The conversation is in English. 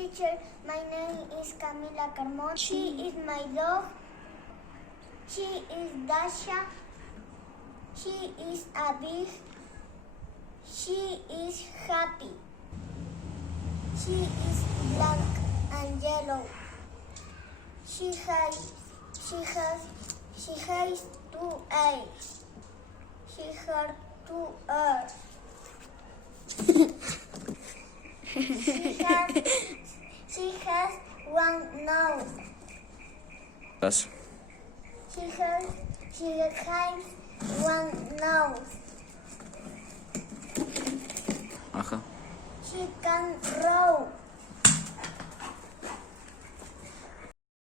teacher. My name is Camila Carmona. She is my dog. She is Dasha. She is a big. She is happy. She is black and yellow. She has 2 eyes. She has 2 ears. She has 1 nose. Yes. She has 1 nose. Ajá. She can row.